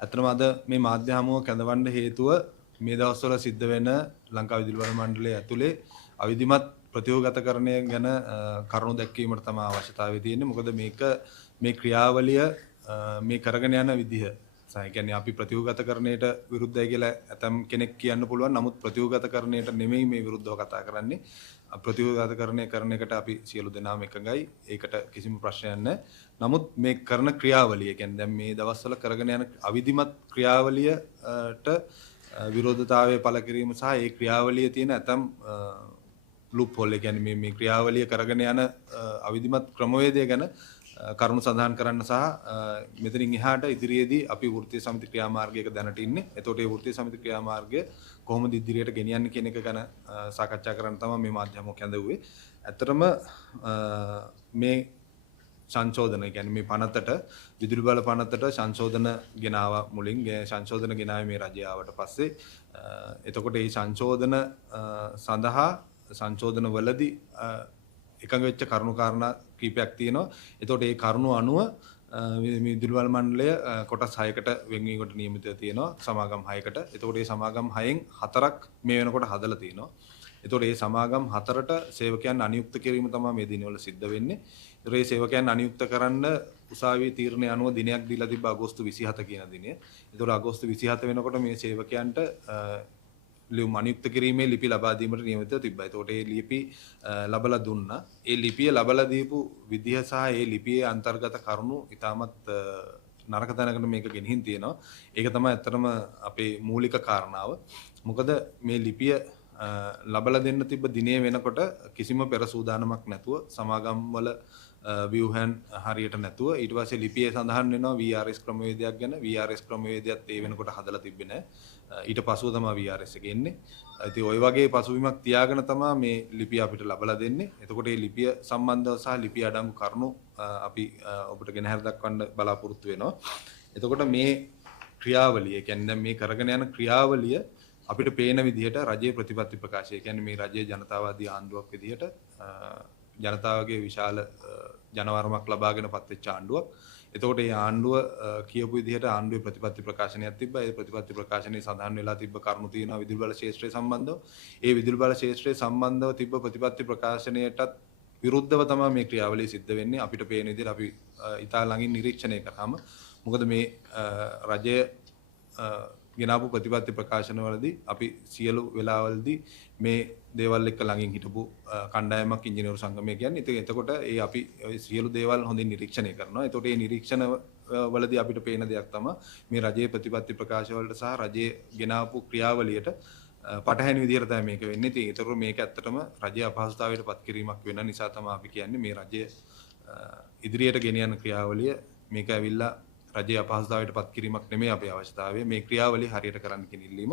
ඇත්තටම අද මේ මාධ්‍ය හමුව කැඳවන්න හේතුව මේ දවස්වල සිද්ධ වෙන ලංකා විදුලි බල මණ්ඩලය ඇතුලේ අවිධිමත් ප්‍රතිවගතකරණය ගැන කරුණු දැක්වීමට තමයි අවශ්‍යතාවය තියෙන්නේ. මොකද මේ ක්‍රියාවලිය මේ කරගෙන යන විදිහ ඒ කියන්නේ අපි ප්‍රතිවගතකරණයට විරුද්ධයි කියලා ඇතම් කෙනෙක් කියන්න පුළුවන්. නමුත් ප්‍රතිවගතකරණයට නෙමෙයි මේ විරුද්ධව කතා කරන්නේ. ප්‍රතිවගතකරණය කරන එකට අපි සියලු දෙනාම එකඟයි. ඒකට කිසිම ප්‍රශ්නයක් නැහැ. නමුත් මේ කරන ක්‍රියාවලිය කියන්නේ දැන් මේ දවස්වල කරගෙන යන අවිධිමත් ක්‍රියාවලියට විරෝධතාවය පළ කිරීම සහ ඒ ක්‍රියාවලියේ තියෙන ඇතම් ලූප් හෝල් ඒ කියන්නේ මේ ක්‍රියාවලිය කරගෙන යන අවිධිමත් ක්‍රමවේදය ගැන කරුණු සඳහන් කරන්න සහ මෙතනින් එහාට ඉදිරියේදී අපි වෘත්තීය සමිති ක්‍රියාමාර්ගයක දැනට ඉන්නේ. එතකොට මේ වෘත්තීය සමිති ක්‍රියාමාර්ගය කොහොමද ඉදිරියට ගෙනියන්නේ කියන එක ගැන සාකච්ඡා කරන්න තමයි මේ මාධ්‍යමෝ කැඳවුවේ. ඇත්තටම මේ සංශෝධන කියන්නේ මේ පනතට විදුලි බල පනතට සංශෝධන ගෙනාවා මුලින් සංශෝධන ගෙනාවේ මේ රජය ආවට පස්සේ එතකොට මේ සංශෝධන සඳහා සංශෝධන වලදී එකඟ වෙච්ච කරුණු කාරණා කීපයක් තියෙනවා. එතකොට මේ කරුණු අනුව මේ විදුලි බල මණ්ඩලය කොටස් 6කට වෙන්වීමකට නියමිතව තියෙනවා සමාගම් 6කට. එතකොට මේ සමාගම් 6න් 4ක් මේ වෙනකොට හදලා තියෙනවා. එතකොට මේ සමාගම් 4ට සේවකයන් අනියුක්ත කිරීම තමයි මේ දිනවල සිද්ධ වෙන්නේ. ඒතකොට මේ සේවකයන් අනියුක්ත කරන්න උසාවියේ තීරණය අනුව දිනයක් දීලා තිබ්බ අගෝස්තු 27 කියන දිනේ. ඒතකොට අගෝස්තු 27 වෙනකොට මේ සේවකයන්ට ලියුම් අනියුක්ත කිරීමේ ලිපි ලබා දීමට නියමිතව තිබ්බා. ඒතකොට මේ ලිපි ලබලා දුන්නා. ඒ ලිපිය ලබලා දීපු විදිහ සහ ඒ ලිපියේ අන්තර්ගත කරුණු ඉතාමත් නරක තැනකට මේක ගෙනihin තියෙනවා. ඒක තමයි ඇත්තටම අපේ මූලික කාරණාව. මොකද මේ ලිපිය ලබලා දෙන්න තිබ්බ දිනේ වෙනකොට කිසිම පෙර සූදානමක් නැතුව සමාගම් වල ව්‍යුහයන් හරියට නැතුව ඊට පස්සේ ලිපියේ සඳහන් වෙනවා VRS ක්‍රමවේදයක් ගැන. VRS ක්‍රමවේදයත් ඒ වෙනකොට හදලා තිබ්බේ නැහැ. ඊට පස්ව තමයි VRS එක එන්නේ. ඉතින් ওই වගේ පසුබිමක් තියාගෙන තමයි මේ ලිපිය අපිට ලබලා දෙන්නේ. එතකොට මේ ලිපිය සම්බන්ධව සහ ලිපිය අඩංගු කරුණු අපි ඔබට ගෙනහැර දක්වන්න බලාපොරොත්තු වෙනවා. එතකොට මේ ක්‍රියාවලිය කියන්නේ දැන් මේ කරගෙන යන ක්‍රියාවලිය අපිට පේන විදිහට රජයේ ප්‍රතිපත්ති ප්‍රකාශය කියන්නේ මේ රජයේ ජනතාවාදී ආණ්ඩුවක් විදිහට ජනතාවගේ විශාල ජනවරමක් ලබාගෙන පත්වෙච්ච ආණ්ඩුවක්. එතකොට මේ ආණ්ඩුව කියපු විදිහට ආණ්ඩුවේ ප්‍රතිපත්ති ප්‍රකාශනයක් තිබ්බා. ඒ ප්‍රතිපත්ති ප්‍රකාශනයේ සඳහන් වෙලා තිබ්බ කරුණු තියෙනවා විදුලි බල ක්ෂේත්‍රය සම්බන්ධව. ඒ විදුලි බල ක්ෂේත්‍රය සම්බන්ධව තිබ්බ ප්‍රතිපත්ති ප්‍රකාශනයටත් විරුද්ධව තමයි මේ ක්‍රියාවලිය සිද්ධ වෙන්නේ. අපිට පේන විදිහට අපි ඉතා ළඟින් නිරීක්ෂණය කරාම මොකද මේ රජය ගෙනාවු ප්‍රතිපත්ති ප්‍රකාශනවලදී අපි සියලු වෙලාවලදී මේ දේවල් එක්ක ළඟින් හිටපු කණ්ඩායමක් ඉංජිනේරු සංගමය කියන්නේ. ඉතින් එතකොට ඒ අපි සියලු දේවල් හොඳින් නිරීක්ෂණය කරනවා. එතකොට මේ නිරීක්ෂණ වලදී අපිට පේන දෙයක් තමයි මේ රජයේ ප්‍රතිපත්ති ප්‍රකාශ වලට සහ රජයේ ගෙනාවු ක්‍රියාවලියට පටහැනි විදිහට තමයි මේක වෙන්නේ. ඉතින් ඒතර මේක ඇත්තටම රජයේ අපහසුතාවයට පත් කිරීමක් වෙන නිසා තමයි අපි කියන්නේ මේ රජය ඉදිරියට ගෙන යන ක්‍රියාවලිය මේක ඇවිල්ලා රජයේ අපහසුතාවයට පත් කිරීමක් නෙමෙයි අපේ අවශ්‍යතාවය. මේ ක්‍රියාවලිය හරියට කරන්න කියන ඉල්ලීම.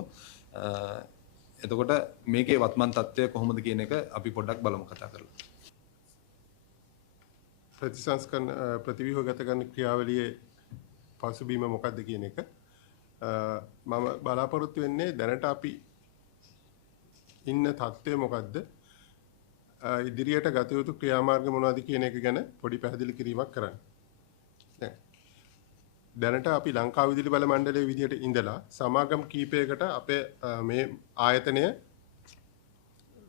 එතකොට මේකේ වත්මන් තත්ත්වය කොහොමද කියන එක අපි පොඩ්ඩක් බලමු කතා කරලා. ප්‍රතිසංස්කරණ ප්‍රතිව්‍යුහගත කරන ක්‍රියාවලියේ පසුබිම මොකක්ද කියන එක මම බලාපොරොත්තු වෙන්නේ දැනට අපි ඉන්න තත්ත්වය මොකක්ද ඉදිරියට ගත යුතු ක්‍රියාමාර්ග මොනවද කියන එක ගැන පොඩි පැහැදිලි කිරීමක් කරන්න. දැනට අපි ලංකා විදුලි බල මණ්ඩලයේ විදියට ඉඳලා සමාගම් කීපයකට අපේ මේ ආයතනය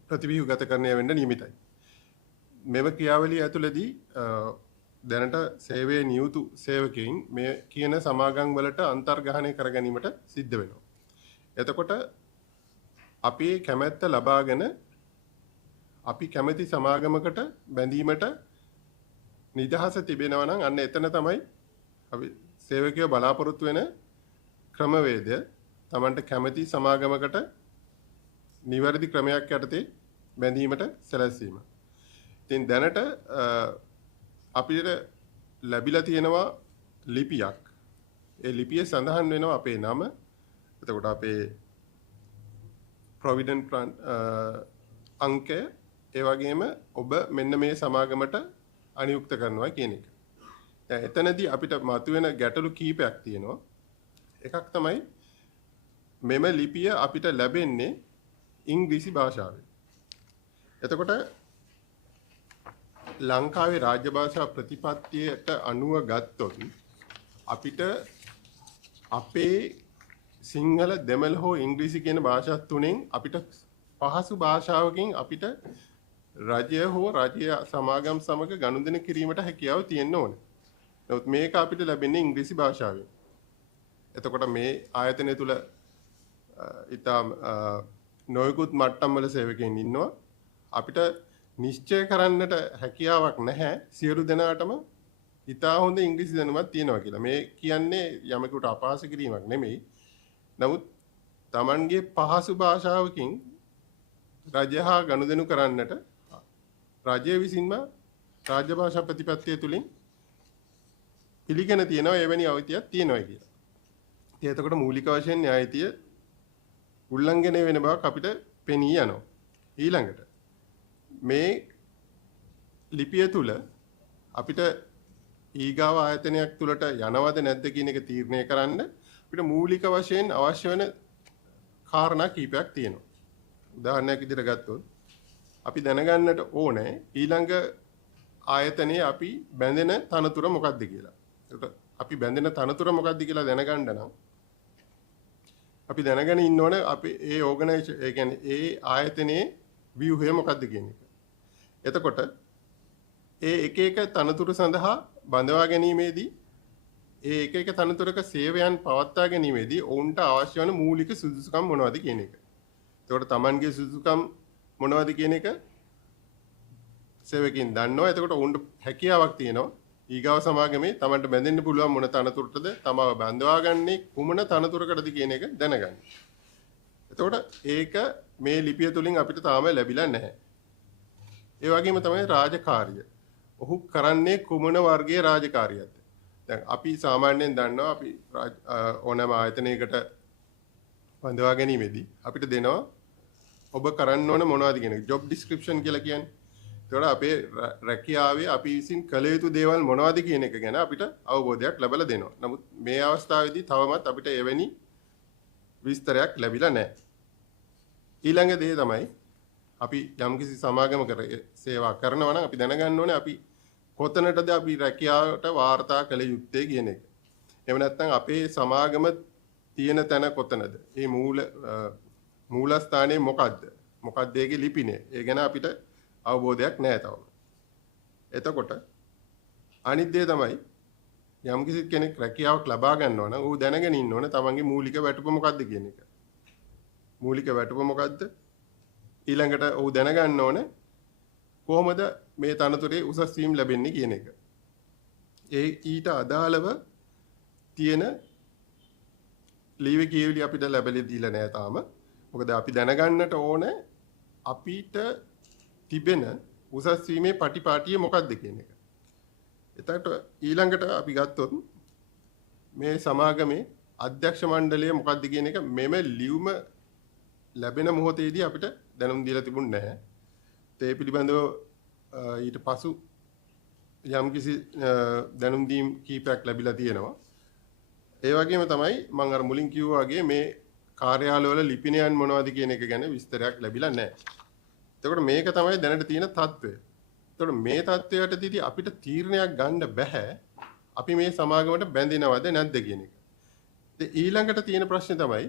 ප්‍රතිව්‍යුහගතකරණය වෙන්න නියමිතයි. මෙම ක්‍රියාවලිය ඇතුළතදී දැනට සේවයේ නියුතු සේවකයින් මේ කියන සමාගම් වලට අන්තර්ග්‍රහණය කර ගැනීමට සිද්ධ වෙනවා. එතකොට අපේ කැමැත්ත ලබාගෙන අපි කැමැති සමාගමකට බැඳීමට නිදහස තිබෙනවා නම් අන්න එතන තමයි අපි සේවකයෝ බලාපොරොත්තු වෙන ක්‍රමවේදය Tamanට කැමැති සමාගමකට නිවැරදි ක්‍රමයක් යටතේ බැඳීමට සැලැස්වීම. ඉතින් දැනට අපිට ලැබිලා තියෙනවා ලිපියක්. ඒ ලිපියේ සඳහන් වෙනවා අපේ නම. එතකොට අපේ ප්‍රොවිඩන්ට් අංකය ඒ වගේම ඔබ මෙන්න මේ සමාගමට අනියුක්ත කරනවා කියන එක. දැන් එතනදී අපිට මතුවෙන ගැටලු කීපයක් තියෙනවා. එකක් තමයි මෙම ලිපිය අපිට ලැබෙන්නේ ඉංග්‍රීසි භාෂාවෙන්. එතකොට ලංකාවේ රාජ්‍ය භාෂා ප්‍රතිපත්තියට අනුව ගත්තොත් අපිට අපේ සිංහල දෙමළ හෝ ඉංග්‍රීසි කියන භාෂා තුනෙන් අපිට පහසු භාෂාවකින් අපිට රජය හෝ රජය සමාගම් සමග ගනුදෙනු කිරීමට හැකියාව තියෙන්න ඕනේ. නමුත් මේක අපිට ලැබෙන්නේ ඉංග්‍රීසි භාෂාවෙන්. එතකොට මේ ආයතනය තුල ඉතාම නොයෙකුත් මට්ටම් වල සේවකයන් ඉන්නවා. අපිට නිශ්චය කරන්නට හැකියාවක් නැහැ සියලු දෙනාටම ඉතා හොඳ ඉංග්‍රීසි දැනුමක් තියෙනවා කියලා. මේ කියන්නේ යමෙකුට අපහාස කිරීමක් නෙමෙයි. නමුත් Tamanගේ පහසු භාෂාවකින් රජය හා ගනුදෙනු කරන්නට රජය විසින්ම රාජ්‍ය භාෂා ප්‍රතිපත්තිය තුලින් පිළිගෙන තියෙනවා එවැනි අවතියක් තියෙනවා කියලා. ඉතින් එතකොට මූලික වශයෙන් න්‍යායතිය උල්ලංඝනය වෙන බවක් අපිට පෙනී යනවා. ඊළඟට මේ ලිපිය තුල අපිට ඊගාව ආයතනයක් තුලට යනවද නැද්ද කියන එක තීරණය කරන්න අපිට මූලික වශයෙන් අවශ්‍ය වෙන කාරණා කීපයක් තියෙනවා. උදාහරණයක් විදිහට ගත්තොත් අපි දැනගන්නට ඕනේ ඊළඟ ආයතනයේ අපි බැඳෙන තනතුර මොකක්ද කියලා. ඒකට අපි බැඳෙන තනතුර මොකක්ද කියලා දැනගන්න නම් අපි දැනගෙන ඉන්න ඕනේ අපි ඒ ඕගනයිසේෂන් ඒ කියන්නේ ඒ ආයතනයේ ව්‍යුහය මොකක්ද කියන එක. එතකොට ඒ එක එක තනතුරු සඳහා බඳවා ගැනීමේදී ඒ එක එක තනතුරක සේවයන් පවත්වා ගැනීමේදී ඔවුන්ට අවශ්‍ය වන මූලික සුදුසුකම් මොනවද කියන එක. එතකොට Tamanගේ සුදුසුකම් මොනවද කියන එක සේවකයන් දන්නවා. එතකොට ඔවුන්ට හැකියාවක් තියෙනවා ඊගාව සමාගමේ Tamanට බැඳෙන්න පුළුවන් මොන තනතුරටද තමව බඳවා ගන්නේ කුමන තනතුරකටද කියන එක දැනගන්න. එතකොට ඒක මේ ලිපිය තුලින් අපිට තාම ලැබිලා නැහැ. ඒ වගේම තමයි රාජකාරිය. ඔහු කරන්නේ කුමන වර්ගයේ රාජකාරියක්ද? දැන් අපි සාමාන්‍යයෙන් දන්නවා අපි ඕනෑම ආයතනයකට බඳවා ගැනීමේදී අපිට දෙනවා ඔබ කරන්න ඕන මොනවද කියන එක ජොබ් ඩිස්ක්‍රිප්ෂන් කියලා කියන්නේ. ඒතකොට අපේ රැකියාවේ අපි විසින් කළ යුතු දේවල් මොනවද කියන එක ගැන අපිට අවබෝධයක් ලැබලා දෙනවා. නමුත් මේ අවස්ථාවේදී තවමත් අපිට එවැනි විස්තරයක් ලැබිලා නැහැ. ඊළඟ දේ තමයි අපි යම්කිසි සමාගමක සේවා කරනවා නම් අපි දැනගන්න ඕනේ අපි කොතනටද අපි රැකියාවට වාර්තා කළ යුත්තේ කියන එක. එහෙම නැත්නම් අපේ සමාගම තියෙන තැන කොතනද? මේ මූලස්ථානයේ මොකද්ද? මොකක්ද ඒකේ ලිපිනේ? ඒ ගැන අපිට අවබෝධයක් නැහැ තවම. එතකොට අනිත් දේ තමයි යම්කිසි කෙනෙක් රැකියාවක් ලබා ගන්නවා නම් ඌ දැනගෙන ඉන්න ඕනේ තමන්ගේ මූලික වැටුප මොකද්ද කියන එක. මූලික වැටුප මොකද්ද? ඊළඟට ඌ දැනගන්න ඕනේ කොහොමද මේ තනතුරේ උසස් වීම ලැබෙන්නේ කියන එක. ඒ ඊට අදාළව තියෙන ලීවි කියවිලි අපිට ලැබෙලි දීලා නැහැ තාම. මොකද අපි දැනගන්නට ඕනේ අපිට තිබෙන උසස් වීමේ පටිපාටිය මොකක්ද කියන එක. එතකොට ඊළඟට අපි ගත්තොත් මේ සමාගමේ අධ්‍යක්ෂ මණ්ඩලය මොකක්ද කියන එක මෙම ලියුම ලැබෙන මොහොතේදී අපිට දැනුම් දීලා තිබුණේ නැහැ. ඒ පිළිබඳව ඊට පසු යම්කිසි දැනුම් දීම් කීපයක් ලැබිලා තියෙනවා. ඒ වගේම තමයි මම අර මුලින් කිව්වා වගේ මේ කාර්යාලවල ලිපිනයන් මොනවද කියන එක ගැන විස්තරයක් ලැබිලා නැහැ. එතකොට මේක තමයි දැනට තියෙන තත්ත්වය. එතකොට මේ තත්ත්වයටදී අපිට තීරණයක් ගන්න බෑ අපි මේ සමාගමට බැඳිනවද නැද්ද කියන එක. ඊළඟට තියෙන ප්‍රශ්නේ තමයි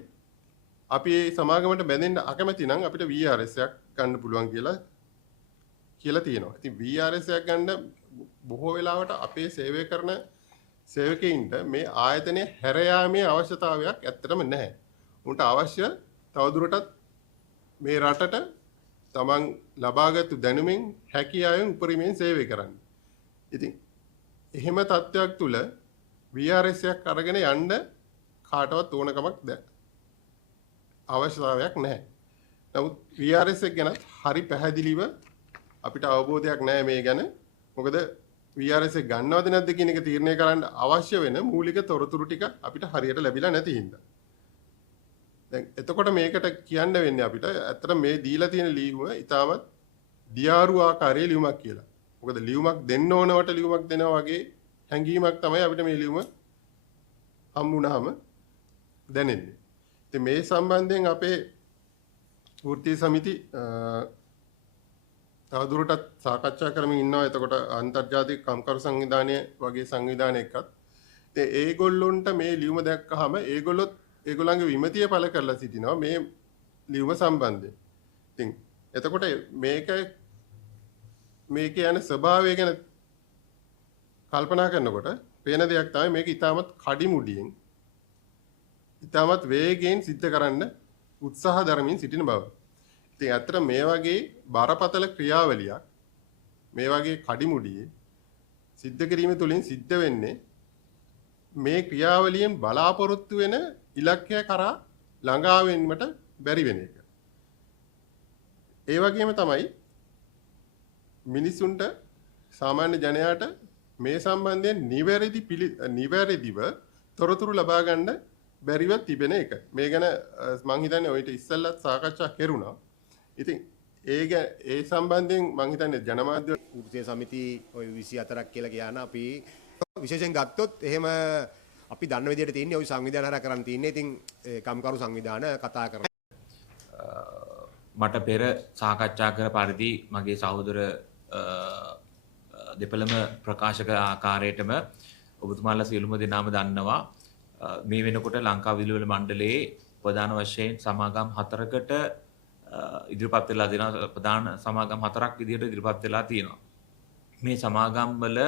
අපි මේ සමාගමට බැඳෙන්න අකමැති නම් අපිට VRS එකක් ගන්න පුළුවන් කියලා තියෙනවා. ඉතින් VRS එකක් ගන්න බොහෝ වෙලාවට අපේ සේවය කරන සේවකයින්ට මේ ආයතනයේ හැර යාමේ අවශ්‍යතාවයක් ඇත්තටම නැහැ. උන්ට අවශ්‍ය තවදුරටත් මේ රටට තමන් ලබාගත්තු දැනුමින් හැකියාවෙන් උපරිමයෙන් සේවය කරන්න. ඉතින් එහෙම තත්ත්වයක් තුල VRS එකක් අරගෙන යන්න කාටවත් ඕනකමක් අවශ්‍යතාවයක් නැහැ. නමුත් VRS එක ගැන හරි පැහැදිලිව අපිට අවබෝධයක් නැහැ මේ ගැන. මොකද VRS එක ගන්නවද නැද්ද කියන එක තීරණය කරන්න අවශ්‍ය වෙන මූලික තොරතුරු ටික අපිට හරියට ලැබිලා නැති හින්දා. දැන් එතකොට මේකට කියන්න වෙන්නේ අපිට ඇත්තට මේ දීලා තියෙන ලියුම ඉතාමත් දියාරු ආකාරයේ ලියුමක් කියලා. මොකද ලියුමක් දෙන්න ඕනවට ලියුමක් දෙනවා වගේ හැඟීමක් තමයි අපිට මේ ලියුම හම්බුනහම දැනෙන්නේ. ඉතින් මේ සම්බන්ධයෙන් අපේ වෘත්තීය සමිති තවදුරටත් සාකච්ඡා කරමින් ඉන්නවා. එතකොට අන්තර්ජාතික කම්කරු සංවිධානය වගේ සංවිධානයකත් ඉතින් ඒගොල්ලොන්ට මේ ලියුම දැක්කහම ඒගොල්ලන්ගේ විමතිය පළ කරලා සිටිනවා මේ ලියුම සම්බන්ධයෙන්. ඉතින් එතකොට මේක යන ස්වභාවය ගැන කල්පනා කරනකොට පේන දෙයක් තමයි මේක ඉතාමත් කඩිමුඩියෙන් ඉතාමත් වේගයෙන් සිද්ධ කරන්න උත්සාහ දරමින් සිටින බව. ඉතින් ඇත්තට මේ වගේ බරපතල ක්‍රියාවලියක් මේ වගේ කඩිමුඩියේ සිද්ධ කිරීම තුළින් සිද්ධ වෙන්නේ මේ ක්‍රියාවලියෙන් බලාපොරොත්තු වෙන ඉලක්කය කරා ළඟා වෙන්නට බැරි වෙන එක. ඒ වගේම තමයි මිනිසුන්ට සාමාන්‍ය ජනයාට මේ සම්බන්ධයෙන් නිවැරදිව තොරතුරු ලබා ගන්න බැරිව තිබෙන එක. මේ ගැන මං හිතන්නේ ඔයිට ඉස්සෙල්ලත් සාකච්ඡා කෙරුණා. ඉතින් ඒ සම්බන්ධයෙන් මං හිතන්නේ ජනමාධ්‍ය වෘත්තීය සමිති ඔය 24ක් කියලා කියන අපි විශේෂයෙන් ගත්තොත් එහෙම අපි දන්න විදිහට තියෙන්නේ ওই සංවිධාන හරහා කරන් තියෙන්නේ. ඉතින් කම්කරු සංවිධාන කතා කරන මට පෙර සාකච්ඡා කර පරිදි මගේ සහෝදර දෙපළම ප්‍රකාශක ආකාරයටම ඔබතුමාලා සියලුම දෙනාම දන්නවා මේ වෙනකොට ලංකා විදුලි මණ්ඩලයේ ප්‍රධාන වශයෙන් සමාගම් 4කට ඉදිරිපත් වෙලා දෙනවා. ප්‍රධාන සමාගම් 4ක් විදිහට ඉදිරිපත් වෙලා තියෙනවා. මේ සමාගම් වල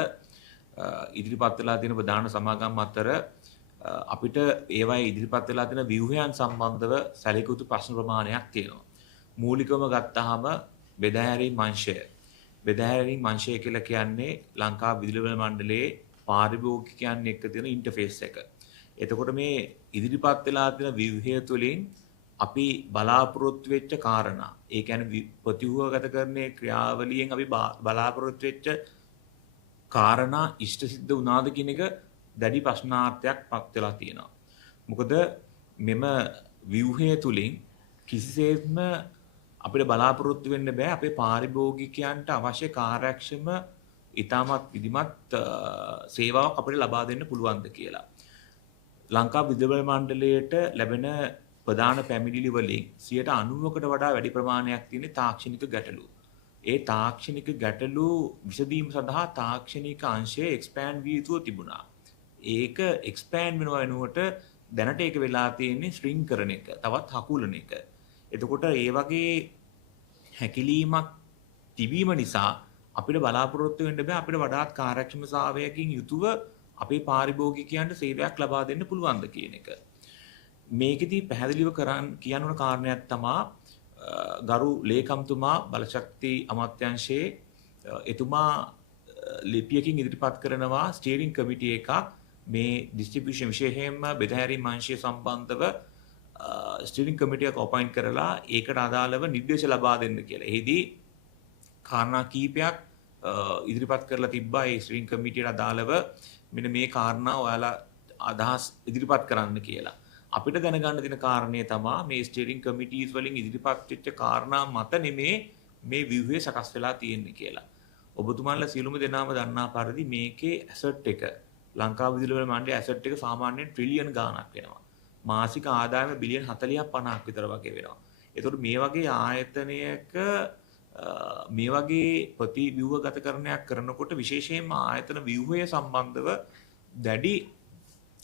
ඉදිරිපත් වෙලා තියෙන ප්‍රධාන සමාගම් අතර අපිට ඒවායේ ඉදිරිපත් වෙලා තියෙන ව්‍යුහයන් සම්බන්ධව සැලකිය ප්‍රශ්න ප්‍රමාණයක් තියෙනවා. මූලිකවම ගත්තාම බෙදාහැරීම් අංශය. බෙදාහැරීම් අංශය කියලා කියන්නේ ලංකා විදුලි මණ්ඩලයේ පාරිභෝගිකයන් එක්ක තියෙන ඉන්ටර්ෆේස් එක. එතකොට මේ ඉදිරිපත් වෙලා තියෙන ව්‍යුහය තුළින් අපි බලාපොරොත්තු වෙච්ච කාරණා, ඒ කියන්නේ ප්‍රතිව්‍යුහගත කරන්නේ ක්‍රියාවලියෙන් අපි බලාපොරොත්තු වෙච්ච කාරණා ඉෂ්ට සිද්ධ වුණාද කියන එක දැඩි ප්‍රශ්නාර්ථයක් පත් වෙලා තියෙනවා. මොකද මෙම ව්‍යුහය තුළින් කිසිසේත්ම අපිට බලාපොරොත්තු වෙන්න බෑ අපේ පාරිභෝගිකයන්ට අවශ්‍ය කාර්යක්ෂම ඉතාමත් විධිමත් සේවාවක් අපිට ලබා දෙන්න පුළුවන්ද කියලා. ලංකා විදුලි මණ්ඩලයට ලැබෙන ප්‍රධාන පැමිණිලි වලින් 90%කට වඩා වැඩි ප්‍රමාණයක් තියෙන තාක්ෂණික ගැටලු. ඒ තාක්ෂණික ගැටලු විසඳීම සඳහා තාක්ෂණික අංශය එක්ස්පෑන්ඩ් විය යුතුව තිබුණා. ඒක එක්ස්පෑන්ඩ් වෙනව වෙනුවට දැනට ඒක වෙලා තියෙන්නේ ශ්‍රින්ක් කරන එක, තවත් හකුලන එක. එතකොට ඒ වගේ හැකිලීමක් තිබීම නිසා අපිට බලාපොරොත්තු වෙන්න බෑ අපිට වඩාත් කාර්යක්ෂමතාවයකින් යුතුව අපේ පාරිභෝගිකයන්ට සේවයක් ලබා දෙන්න පුළුවන්ද කියන එක. මේකෙදී පැහැදිලිව කියන්න ඕන කාරණයක් තමයි ගරු ලේකම්තුමා බලශක්ති අමාත්‍යාංශයේ එතුමා ලිපියකින් ඉදිරිපත් කරනවා ස්ටියරින් කමිටි එකක් මේ ඩිස්ට්‍රිබියුෂන් විශේෂයෙන්ම බෙදාහැරීම් අංශය සම්බන්ධව ස්ටියරින් කමිටියක් අපොයින්ට් කරලා ඒකට අදාළව නිර්දේශ ලබා දෙන්න කියලා. එහිදී කාරණා කීපයක් ඉදිරිපත් කරලා තිබ්බා ඒ ස්ටියරින් කමිටියට අදාළව මෙන්න මේ කාරණා ඔයාලා අදහස් ඉදිරිපත් කරන්න කියලා. අපිට දැනගන්න දෙන කාරණේ තමයි මේ ස්ටියරින් කමිටිස් වලින් ඉදිරිපත් වෙච්ච කාරණා මත නෙමේ මේ ව්‍යුහය සකස් වෙලා තියෙන්නේ කියලා. ඔබතුමාලා සියලුම දෙනාම දන්නා පරිදි මේකේ ඇසට් එක ලංකා විදුලි මණ්ඩලයේ ඇසට් එක සාමාන්‍යයෙන් ට්‍රිලියන් ගාණක් වෙනවා. මාසික ආදායම බිලියන් 40ක් 50ක් විතර වගේ වෙනවා. ඒතකොට මේ වගේ ආයතනයක මේ වගේ ප්‍රතිව්‍යුහගත කරණයක් කරනකොට විශේෂයෙන්ම ආයතන ව්‍යුහය සම්බන්ධව දැඩි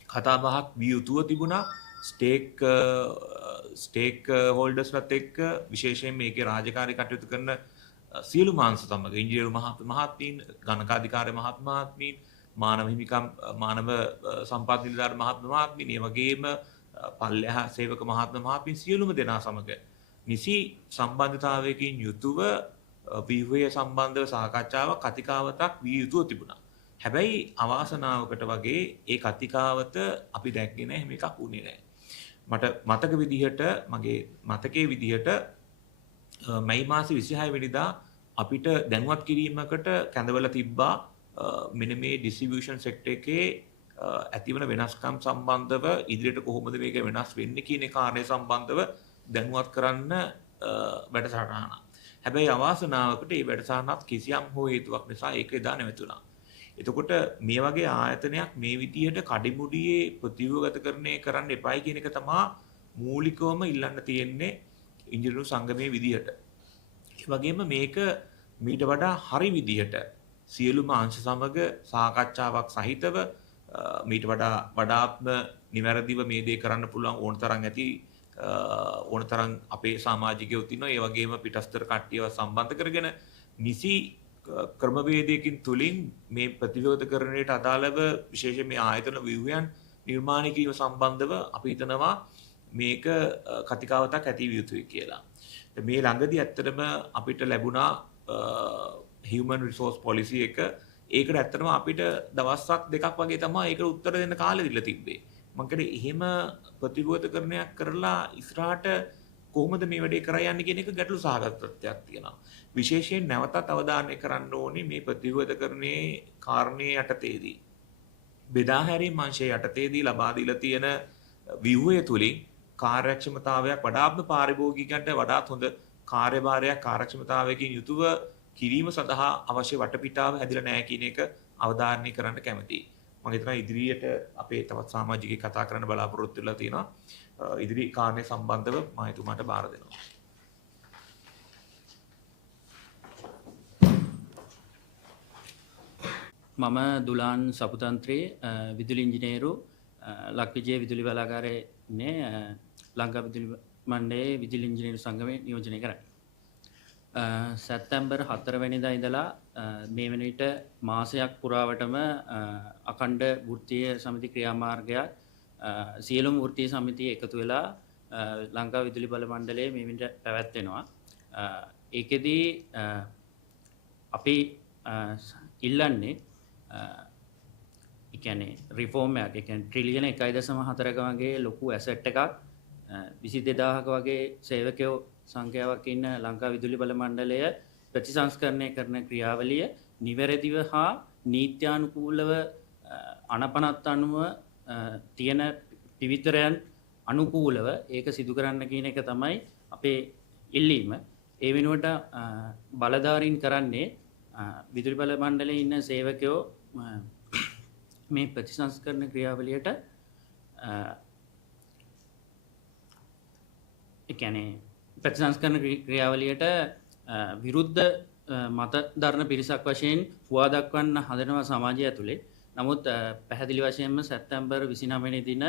කතාබහක් විය යුතුව තිබුණා. ස්ටේක් හෝල්ඩර්ස්ලත් එක්ක විශේෂයෙන් මේකේ රාජකාරී කටයුතු කරන සියලු මාංශ සමග ඉංජිනේරු මහත්මීන්, ගණකාධිකාරී මහත්මීන්, මානව හිමිකම් මානව සම්පත් නිලධාරි මහත්මීන්, ඒ වගේම පල්ලෙහා සේවක මහත්මීන් සියලුම දෙනා සමග නිසි සම්බන්ධතාවයකින් යුතුව ව්‍යුහය සම්බන්ධව සාකච්ඡාවක් කතිකාවතක් විය යුතුව තිබුණා. හැබැයි අවාසනාවකට වගේ ඒ කතිකාවත අපි දැක්කේ නැහැ, මේක වුණේ නැහැ. මට මතක විදිහට මගේ මතකයේ විදිහට මැයි මාසේ 26 වෙනිදා අපිට දැනුවත් කිරීමකට කැඳවලා තිබ්බා මෙන්න මේ ඩිස්ට්‍රිබියුෂන් සෙක්ටර් එකේ ඇතිවන වෙනස්කම් සම්බන්ධව ඉදිරියට කොහොමද මේක වෙනස් වෙන්නේ කියන කාරණේ සම්බන්ධව දැනුවත් කරන්න වැඩසටහන. හැබැයි අවාසනාවකට මේ වැඩසටහනත් කිසියම් හෝ හේතුවක් නිසා ඒක එදා නැවතුණා. එතකොට මේ වගේ ආයතනයක් මේ විදිහට කඩිමුඩියේ ප්‍රතිව්‍යුහගතකරණය කරන්න එපයි කියන එක තමයි මූලිකවම ඉල්ලන්න තියෙන්නේ ඉංජිනේරු සංගමයේ විදිහට. ඒ වගේම මේක මීට වඩා හරි විදිහට සියලුම අංශ සමග සාකච්ඡාවක් සහිතව මීට වඩාත්ම නිවැරදිව මේ දේ කරන්න පුළුවන් ඕන තරම් ඇති ඕන තරම් අපේ සමාජිකයෝ ඉන්නවා. ඒ වගේම පිටස්තර කට්ටියව සම්බන්ධ කරගෙන නිසි ක්‍රමවේදයකින් තුලින් මේ ප්‍රතිවිරෝධකරණයට අදාළව විශේෂයෙන් මේ ආයතන ව්‍යුහයන් නිර්මාණය කිරීම සම්බන්ධව අපි හිතනවා මේක කතිකාවතක් ඇති විය යුතුයි කියලා. මේ ළඟදී ඇත්තටම අපිට ලැබුණා human resource policy එක. ඒකට ඇත්තටම අපිට දවස්ක් දෙකක් වගේ තමයි ඒකට උත්තර දෙන්න කාලෙ දීලා තිබ්බේ. මම කියන්නේ එහෙම ප්‍රතිවිරෝධකරණයක් කරලා ඉස්සරහට කොහොමද මේ වැඩේ කරයන්නේ කියන එක ගැටලු සහගත තත්ත්වයක් තියෙනවා. විශේෂයෙන් නැවතත් අවධානය කරන්න ඕනේ මේ ප්‍රතිවිරෝධකරණයේ කාරණේ යටතේදී. බෙදා හැරීම් අංශය යටතේදී ලබා දීලා තියෙන ව්‍යුහය තුලින් කාර්යක්ෂමතාවයක් වඩාත්ම පාරිභෝගිකයන්ට වඩාත් හොඳ කාර්යභාරයක් කාර්යක්ෂමතාවයකින් යුතුව කිරීම සඳහා අවශ්‍ය වටපිටාව හැදිලා නැහැ කියන එක අවධාරණය කරන්න කැමතියි. මම හිතනවා ඉදිරියට අපේ තවත් සමාජිකයෙක් කතා කරන්න බලාපොරොත්තු වෙලා තියෙනවා. ඉදිරි කාරණේ සම්බන්ධව මම එතුමාට බාර දෙනවා. මම දුලාන් සපුතන්ත්‍රයේ විදුලි ඉංජිනේරු ලක්විජය විදුලි බලාගාරයේ ලංකා විදුලි මණ්ඩලයේ විදුලි ඉංජිනේරු සංගමයේ නියෝජනය කරයි. සැප්තැම්බර් 4 වෙනිදා ඉඳලා මේ වන විට මාසයක් පුරාවටම අඛණ්ඩ වෘත්තීය සමිති ක්‍රියාමාර්ගයක් සියලුම වෘත්තීය සමිති එකතු වෙලා ලංකා විදුලි බල මණ්ඩලයේ මේ විට පැවැත්වෙනවා. ඒකෙදී අපි ඉල්ලන්නේ ඒ කියන්නේ රිෆෝම් එකක්. ඒ කියන්නේ ට්‍රිලියන 1.4ක වගේ ලොකු ඇසෙට් එකක් 22000ක වගේ සේවකයෝ සංඛ්‍යාවක් ඉන්න ලංකා විදුලි බල මණ්ඩලය ප්‍රතිසංස්කරණය කරන ක්‍රියාවලිය නිවැරදිව හා නීත්‍යානුකූලව අනපනත් අනුව තියෙන පිවිතරයන් අනුකූලව ඒක සිදු කරන්න කියන එක තමයි අපේ ඉල්ලීම. ඒ වෙනුවට බලධාරීන් කරන්නේ විදුලි බල මණ්ඩලයේ ඉන්න සේවකයෝ මේ ප්‍රතිසංස්කරණ ක්‍රියාවලියට ඒ කියන්නේ ප්‍රතිසංස්කරණ ක්‍රියාවලියට විරුද්ධ මත දරන පිරිසක් වශයෙන් හුවා දක්වන්න හදනවා සමාජය ඇතුලේ. නමුත් පැහැදිලි වශයෙන්ම සැප්තැම්බර් 29 වෙනි දින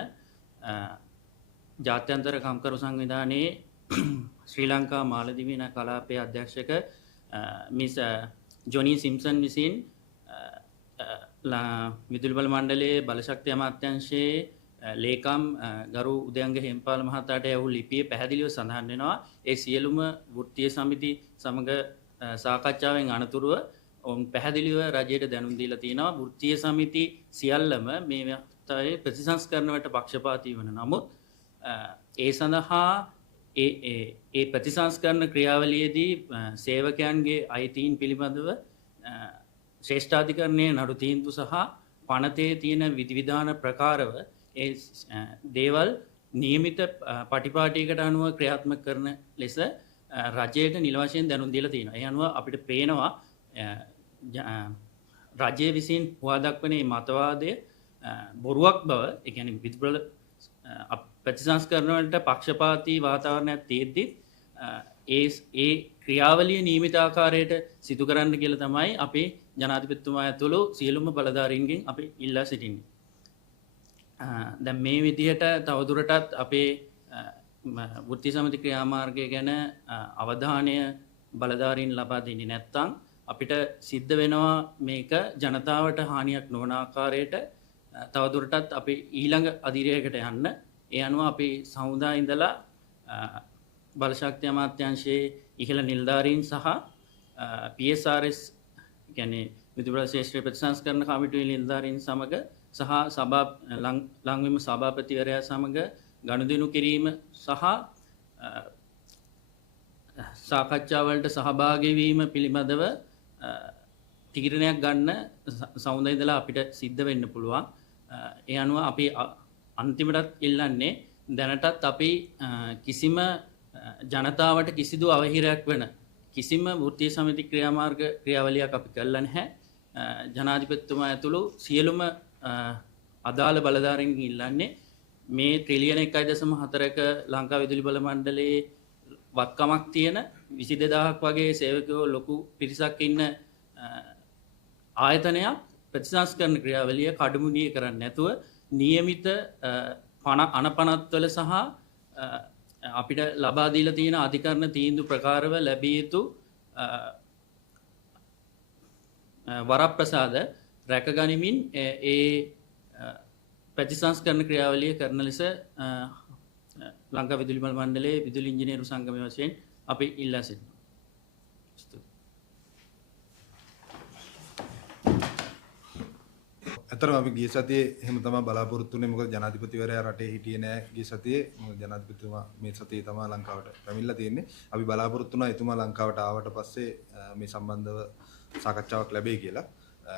ජාත්‍යන්තර කම්කරු සංවිධානයේ ශ්‍රී ලංකා මාලදිවයින කලාපයේ අධ්‍යක්ෂක මිස් ජොනි සිම්සන් විසින් විදුලි බල මණ්ඩලයේ බලශක්ති අමාත්‍යාංශයේ ලේකම් ගරු උදයංග හේම්පාල මහතාට යවූ ලිපියේ පැහැදිලිව සඳහන් වෙනවා ඒ සියලුම වෘත්තීය සමිති සමග සාකච්ඡාවෙන් අනතුරුව ඔවුන් පැහැදිලිව රජයට දැනුම් දීලා තියෙනවා වෘත්තීය සමිති සියල්ලම මේ අවස්ථාවේ ප්‍රතිසංස්කරණයට පක්ෂපාතී වන නමුත් ඒ සඳහා ඒ ප්‍රතිසංස්කරණ ක්‍රියාවලියේදී සේවකයන්ගේ අයිතීන් පිළිබඳව ශ්‍රේෂ්ඨාධිකරණයේ නඩු තීන්දුව සහ පනතේ තියෙන විධිවිධාන ප්‍රකාරව ඒ දේවල් නියමිත පටිපාටියකට අනුව ක්‍රියාත්මක කරන ලෙස රජයට නිල වශයෙන් දැනුම් දීලා තියෙනවා. ඒ අනුව අපිට පේනවා රජය විසින් හුවා දක්වන මේ මතවාදය බොරුවක් බව. ඒ කියන්නේ විදුබල ප්‍රතිසංස්කරණ වලට පක්ෂපාතී වාතාවරණයක් තියෙද්දි ඒ ක්‍රියාවලිය නියමිත ආකාරයට සිදු කරන්න කියලා තමයි අපේ ජනාධිපතිතුමා ඇතුළු සියලුම බලධාරීන්ගෙන් අපි ඉල්ලා සිටින්නේ. දැන් මේ විදිහට තවදුරටත් අපේ වෘත්තීය සමිති ක්‍රියාමාර්ගය ගැන අවධානය බලධාරීන් ලබා දෙන්නේ නැත්නම් අපිට සිද්ධ වෙනවා මේක ජනතාවට හානියක් නොවන ආකාරයට තවදුරටත් අපි ඊළඟ අධිරයකට යන්න. ඒ අනුව අපි සමුදා ඉඳලා බලශක්ති අමාත්‍යාංශයේ ඉහළ නිලධාරීන් සහ PSRS කියන්නේ විදුලි ශේෂ්ත්‍ර ප්‍රතිසංස්කරණ කමිටුවේ නිලධාරීන් සමග සහ ලංවිම සභාපතිවරයා සමග ගනුදෙනු කිරීම සහ සාකච්ඡාවලට සහභාගී වීම පිළිබඳව තීරණයක් ගන්න සමුදා ඉඳලා අපිට සිද්ධ වෙන්න පුළුවන්. ඒ අනුව අපි අන්තිමටත් ඉල්ලන්නේ දැනටත් අපි කිසිම ජනතාවට කිසිදු අවහිරයක් වෙන කිසිම වෘත්තීය සමිති ක්‍රියාමාර්ග ක්‍රියාවලියක් අපි කරලා නැහැ. ජනාධිපතිතුමා ඇතුළු සියලුම අදාළ බලධාරීන්ගෙන් ඉල්ලන්නේ මේ ට්‍රිලියන 1.4ක ලංකා විදුලි බල මණ්ඩලයේ වත්කමක් තියෙන 22000ක් වගේ සේවකයෝ ලොකු පිරිසක් ඉන්න ආයතනයක් ප්‍රතිසංස්කරණ ක්‍රියාවලිය කඩමුඩිය කරන්නේ නැතුව නියමිත අනපනත්වල සහ අපිට ලබා දීලා තියෙන අධිකරණ තීන්දුව ප්‍රකාරව ලැබිය යුතු වරප්‍රසාද රැකගනිමින් ඒ ප්‍රතිසංස්කරණ ක්‍රියාවලිය කරන ලෙස ලංකා විදුලි බල මණ්ඩලයේ විදුලි ඉංජිනේරු සංගමය වශයෙන් අපි ඉල්ලා සිටිනවා. ඇත්තටම අපි ගිය සතියේ එහෙම තමයි බලාපොරොත්තු වෙන්නේ. මොකද ජනාධිපතිවරයා රටේ හිටියේ නෑ ගිය සතියේ. මොකද ජනාධිපතිතුමා මේ සතියේ තමයි ලංකාවට පැමිණලා තියෙන්නේ. අපි බලාපොරොත්තු වුණා එතුමා ලංකාවට ආවට පස්සේ මේ සම්බන්ධව සාකච්ඡාවක් ලැබෙයි කියලා.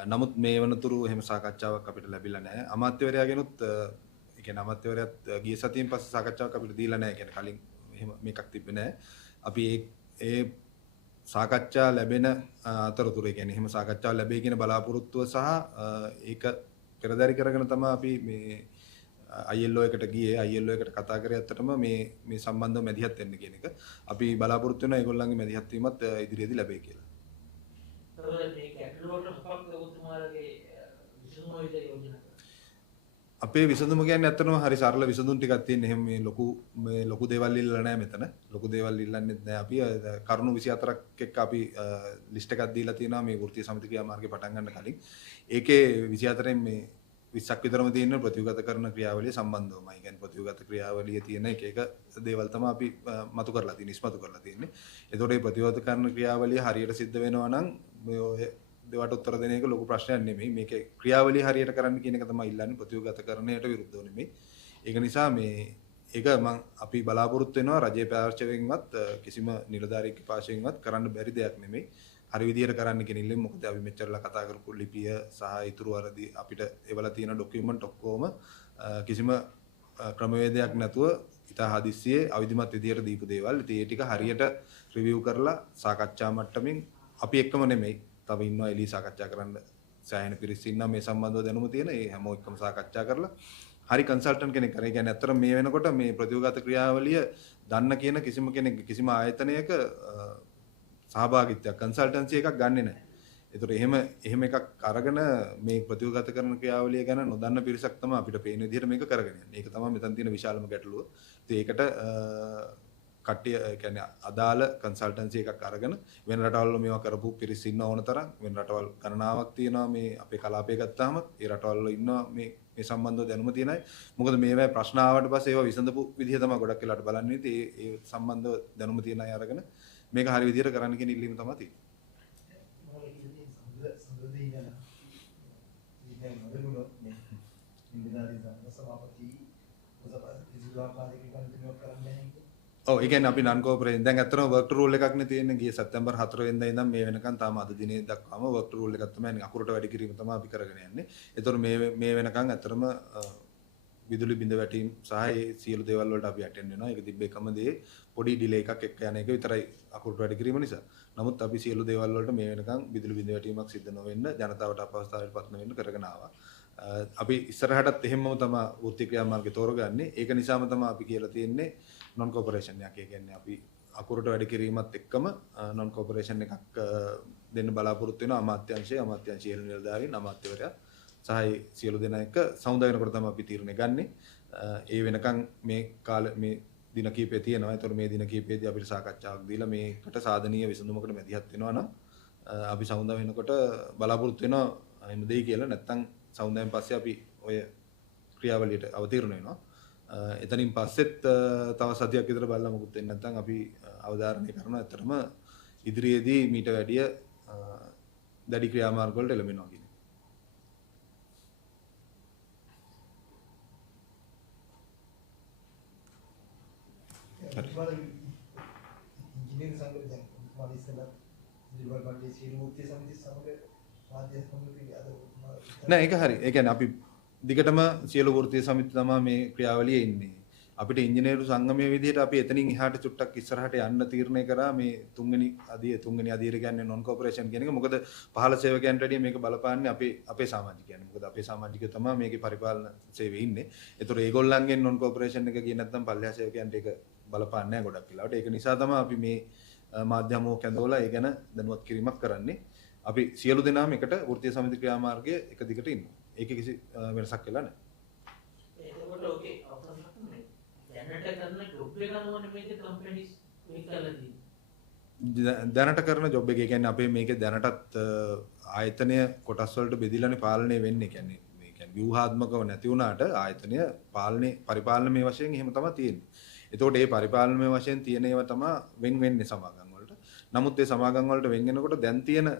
නමුත් මේ වනතුරු එහෙම සාකච්ඡාවක් අපිට ලැබිලා නැහැ. අමාත්‍යවරයාගෙනුත් ඒ කියන්නේ අමාත්‍යවරයාත් ගිය සතියෙන් පස්සේ සාකච්ඡාවක් අපිට දීලා නැහැ. කියන්නේ කලින් එහෙම මේකක් තිබ්බේ නැහැ. අපි ඒ සාකච්ඡා ලැබෙන අතරතුර ඒ කියන්නේ එහෙම සාකච්ඡාවක් ලැබෙයි කියන බලාපොරොත්තුව සහ ඒක පෙරදරි කරගෙන තමයි අපි මේ ILO එකට ගියේ. ILO එකට කතා කරේ ඇත්තටම මේ සම්බන්ධව මැදිහත් වෙන්න කියන එක. අපි බලාපොරොත්තු වෙනවා ඒගොල්ලන්ගේ මැදිහත් වීමත් ඉදිරියේදී ලැබෙයි කියලා. අපේ විසඳුම කියන්නේ ඇත්තටම හරි සරල විසඳුම් ටිකක් තියෙන. එහෙම මේ ලොකු දේවල් ඉල්ලලා නැහැ මෙතන. ලොකු දේවල් ඉල්ලන්නෙත් නැහැ අපි. කරුණු 24ක් එක්ක අපි ලිස්ට් එකක් දීලා තියෙනවා මේ වෘත්තීය සමිති ක්‍රියාමාර්ගේ පටන් ගන්න කලින්. ඒකේ 24න් මේ 20ක් විතරම තියෙන ප්‍රතිගත කරන ක්‍රියාවලිය සම්බන්ධවමයි. කියන්නේ ප්‍රතිගත ක්‍රියාවලිය තියෙන එක දේවල් තමයි අපි මතු කරලා තියෙන්නේ, ඉස්මතු කරලා තියෙන්නේ. ඒතකොට මේ ප්‍රතිගත කරන ක්‍රියාවලිය හරියට සිද්ධ වෙනවා නම් ඔය දේවට උත්තර දෙන එක ලොකු ප්‍රශ්නයක් නෙමෙයි. මේකේ ක්‍රියාවලිය හරියට කරන්න කියන එක තමයි ඉල්ලන්නේ ප්‍රතිගත කරණයට විරුද්ධව නෙමෙයි. ඒක නිසා ඒක අපි බලාපොරොත්තු වෙනවා රජයේ පාර්ශවයෙන්වත් කිසිම නිලධාරියෙක් පාර්ශවයෙන්වත් කරන්න බැරි දෙයක් නෙමෙයි. හරි විදියට කරන්න කියන ඉල්ලීම. මොකද අපි මෙච්චරලා කතා කරපු ලිපිය සහ ඊතුරු වරදී අපිට එවලා තියෙන ડોකියුමන්ට් ඔක්කොම කිසිම ක්‍රමවේදයක් නැතුව ඉතා හදිස්සියේ අවිධිමත් විදියට දීපු දේවල්. ඉතින් ඒ ටික හරියට රිවිව් කරලා සාකච්ඡා මට්ටමින් අපි එක්කම නෙමෙයි. තව ඉන්නවා එළී සාකච්ඡා කරන්න සෑහෙන පිරිස් ඉන්නවා මේ සම්බන්ධව දැනුම තියෙන. ඒ හැමෝම එක්කම සාකච්ඡා කරලා හරි කන්සල්ටන්ට් කෙනෙක් කරේ. කියන්නේ අතර මේ වෙනකොට මේ ප්‍රතිගත ක්‍රියාවලිය දන්න කියන කිසිම කෙනෙක් කිසිම ආයතනයක සහභාගීත්වයක් කන්සල්ටන්සි එකක් ගන්නෙ නැහැ. ඒතර එහෙම එකක් අරගෙන මේ ප්‍රතිගත කරන ක්‍රියාවලිය ගැන නොදන්න පිරිසක් තමයි අපිට පේන විදිහට මේක කරගෙන යන්නේ. ඒක තමයි මෙතන තියෙන විශාලම ගැටලුව. ඉතින් ඒකට කට්ටිය කියන්නේ අදාළ කන්සල්ටන්සි එකක් අරගෙන වෙන රටවල් මේවා කරපු පිරිස් ඉන්න ඕන තරම් වෙන රටවල් ගණනාවක් තියෙනවා මේ අපේ කලාපය ගත්තාම ඒ රටවල් වල ඉන්නවා මේ සම්බන්ධව දැනුම තියෙන අය. මොකද මේවා ප්‍රශ්න ආවට පස්සේ ඒවා විසඳපු විදිහ තමයි ගොඩක් වෙලාට බලන්නේ. ඉතින් ඒ සම්බන්ධව දැනුම තියෙන අය අරගෙන මේක හරි විදිහට කරන්න කියන ඉල්ලීම තමයි තියෙන්නේ. ඔව් ඒ කියන්නේ අපි නන් කෝපරේෂන් දැන් අත්‍තරම වර්ක් රූල් එකක් නේ තියෙන්නේ. ගිය සැප්තැම්බර් 4 වෙනිදා ඉඳන් මේ වෙනකන් තාම අද දිනේ දක්වාම වර්ක් රූල් එකක් තමයි අකුරට වැඩි කිරීම තමයි අපි කරගෙන යන්නේ. ඒතකොට මේ වෙනකන් අත්‍තරම විදුලි බිඳ වැටීම් සහ ඒ සියලු දේවල් වලට අපි ඇටෙන්ඩ් වෙනවා. ඒක තිබ්බ එකම දේ පොඩි ඩිලේ එකක් එක්ක යන එක විතරයි අකුරට වැඩි කිරීම නිසා. නමුත් අපි සියලු දේවල් වලට මේ වෙනකන් විදුලි බිඳ වැටීමක් සිද්ධ නොවෙන්න ජනතාවට අපහසුතාවයට පත් නොවෙන්න කරගෙන ආවා. අපි ඉස්සරහටත් එහෙමම තමයි වෘත්ති ක්‍රියාමාර්ගය තෝරගන්නේ. ඒක නිසාම තමයි අපි කියලා තියෙන්නේ non cooperation එකක්. ඒ කියන්නේ අපි අකුරට වැඩි කිරීමත් එක්කම non cooperation එකක් දෙන්න බලාපොරොත්තු වෙනවා අමාත්‍යාංශයේ නිලධාරීන් අමාත්‍යවරයා සහ සියලු දෙනා එක්ක සමුදා වෙනකොට තමයි අපි තීරණය ගන්නෙ. ඒ වෙනකන් මේ දින කීපය තියෙනවා. ඒතකොට මේ දින කීපයේදී අපිට සාකච්ඡාවක් දීලා මේකට සාධනීය විසඳුමකට මැදිහත් වෙනවා නම් අපි සමුදා වෙනකොට බලාපොරොත්තු වෙනවා එහෙම දෙයි කියලා. නැත්තම් සමුදායෙන් පස්සේ අපි ඔය ක්‍රියාවලියට අවතීර්ණ වෙනවා. එතනින් පස්සෙත් තව සතියක් විතර බලලා මොකුත් වෙන්නේ නැත්නම් අපි අවධාරණය කරනවා. ඇත්තටම ඉදිරියේදී මීට වැඩිය දැඩි ක්‍රියාමාර්ග වලට එළඹෙනවා කියන්නේ. ඉංජිනේරු සංගමය දැන් මම ඉස්සෙල්ලා දිවල් බණ්ඩේ සීලමූර්තිය සමිතිය සමග මාධ්‍ය සම්මුතිය අද නෑ ඒක හරි. ඒ කියන්නේ අපි දිගටම සියලු වෘත්තීය සමිති තමයි මේ ක්‍රියාවලියේ ඉන්නේ. අපිට ඉංජිනේරු සංගමයේ විදිහට අපි එතනින් එහාට චුට්ටක් ඉස්සරහට යන්න තීරණය කරා මේ තුන්වෙනි අදියර කියන්නේ non cooperation කියන එක. මොකද පහළ සේවකයන්ට වැඩිය මේක බලපාන්නේ අපේ සමාජිකයන්. මොකද අපේ සමාජිකයෝ තමයි මේකේ පරිපාලන සේවයේ ඉන්නේ. ඒතකොට ඒගොල්ලන්ගෙන් non cooperation එක ගියේ නැත්නම් පල්ලෙහා සේවකයන්ට ඒක බලපාන්නේ නැහැ ගොඩක් වෙලාවට. ඒක නිසා තමයි අපි මේ මාධ්‍ය හමුව කැඳවලා ඒ ගැන දැනුවත් කිරීමක් කරන්නේ. අපි සියලු දෙනාම එකට වෘත්තීය සමිති ක්‍රියාමාර්ගයේ එක දිගට ඉන්නවා. ඒකේ කිසි වෙනසක් වෙලා නැහැ. එතකොට ඕකේ අවසන් කරන්නේ දැනට කරන ජොබ් එක අනුවනේ මේක කම්පැනිස් මේක කරලා තියෙන්නේ. දැනට කරන ජොබ් එක කියන්නේ අපේ මේකේ දැනටත් ආයතනය කොටස් වලට බෙදිලානේ පාලනය වෙන්නේ. කියන්නේ මේ කියන්නේ ව්‍යුහාත්මකව නැති වුණාට ආයතනය පරිපාලනමය වශයෙන් එහෙම තමයි තියෙන්නේ. එතකොට මේ පරිපාලනමය වශයෙන් තියෙන ඒවා තමයි වෙන් වෙන්නේ සමාගම් වලට. නමුත් මේ සමාගම් වලට වෙන් වෙනකොට දැන් තියෙන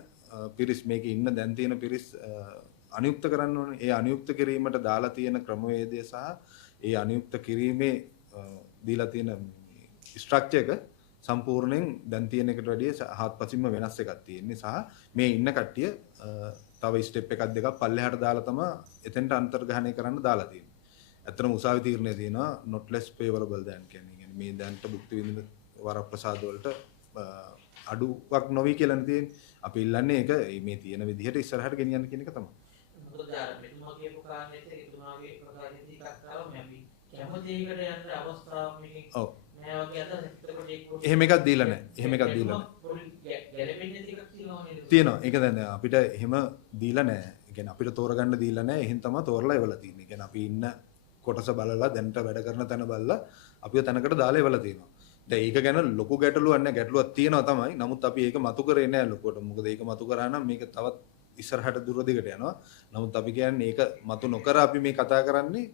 පිරිස් මේකේ ඉන්න දැන් තියෙන පිරිස් අනියුක්ත කරන්න ඕනේ. ඒ අනියුක්ත කිරීමට දාලා තියෙන ක්‍රමවේදය සහ ඒ අනියුක්ත කිරීමේ දීලා තියෙන ස්ට්‍රක්චර් එක සම්පූර්ණයෙන් දැන් තියෙන එකට වැඩිය හත්පසින්ම වෙනස් එකක් තියෙන්නේ. සහ මේ ඉන්න කට්ටිය තව ස්ටෙප් එකක් දෙකක් පල්ලෙහාට දාලා තමයි එතෙන්ට අන්තර්ග්‍රහණය කරන්න දාලා තියෙන්නේ. ඇත්තටම උසාවි තීරණය තියෙනවා not less favorable than කියන්නේ මේ දැන්ට භුක්ති විඳින වරප්‍රසාද වලට අඩුවක් නොවි කියලා තියෙන්නේ. අපි ඉල්ලන්නේ ඒක මේ තියෙන විදිහට ඉස්සරහට ගෙනියන්න කියන එක තමයි. මොකද අර මෙතුමා කියපු කාරණේට එතුමාගේ ප්‍රකාශයේදී කතාව අපි කැමති එකට යන්න අවස්ථාවක් මේකේ. ඔව්. මේ වගේ අද එතකොට ඒක එහෙම එකක් දීලා නැහැ. එහෙම එකක් දීලා නැහැ. ගැලපෙන්නේ ටිකක් තියෙනවා නේද? තියෙනවා. ඒක දැන් අපිට එහෙම දීලා නැහැ. ඒ කියන්නේ අපිට තෝරගන්න දීලා නැහැ. එහෙන් තමයි තෝරලා එවලා තියෙන්නේ. ඒ කියන්නේ අපි ඉන්න කොටස බලලා දැන්ට වැඩ කරන තැන බලලා අපිව තැනකට දාලා එවලා තියෙනවා. දැන් ඒක ගැන ලොකු ගැටලුවක් නැහැ. ගැටලුවක් තියෙනවා තමයි. නමුත් අපි ඒක මතු කරේ නැහැ ලොකුවට. මොකද ඒක මතු කරා නම් මේක තවත් ඉස්සරහට දුර දිගට යනවා. නමුත් අපි කියන්නේ ඒක මතු නොකර අපි මේ කතා කරන්නේ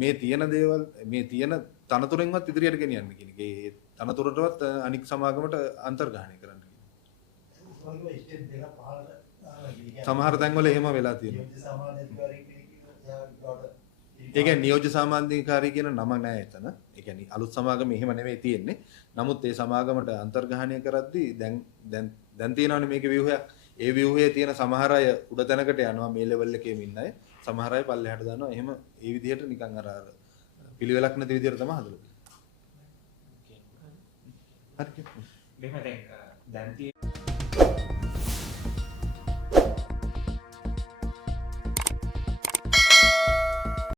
මේ තියෙන දේවල් මේ තියෙන තනතුරෙන්වත් ඉදිරියට ගෙනියන්න කියන එක. ඒ තනතුරටවත් අනික් සමාගමට අන්තර්ග්‍රහණය කරන්න කියන. ඔයගොල්ලෝ ස්ටෙප් දෙක පහළට සමහර තැන්වල එහෙම වෙලා තියෙනවා. ඒ කියන්නේ නියෝජ්‍ය සමාන්තිකාරී කියන නම නෑ එතන. ඒ කියන්නේ අලුත් සමාගම එහෙම නෙවෙයි තියෙන්නේ. නමුත් ඒ සමාගමට අන්තර්ග්‍රහණය කරද්දී දැන් තියෙනවනේ මේකේ ව්‍යුහයක්. ඒ ව්‍යුහයේ තියෙන සමහර අය උඩ තැනකට යනවා මේ ලෙවල් එකේම ඉන්න අය. සමහර අය පල්ලෙහාට දානවා. එහෙම ඒ විදිහට නිකන් අර පිළිවෙලක් නැති විදිහට තමයි හදලා තියෙන්නේ. හරි. මෙහෙම දැන් තියෙන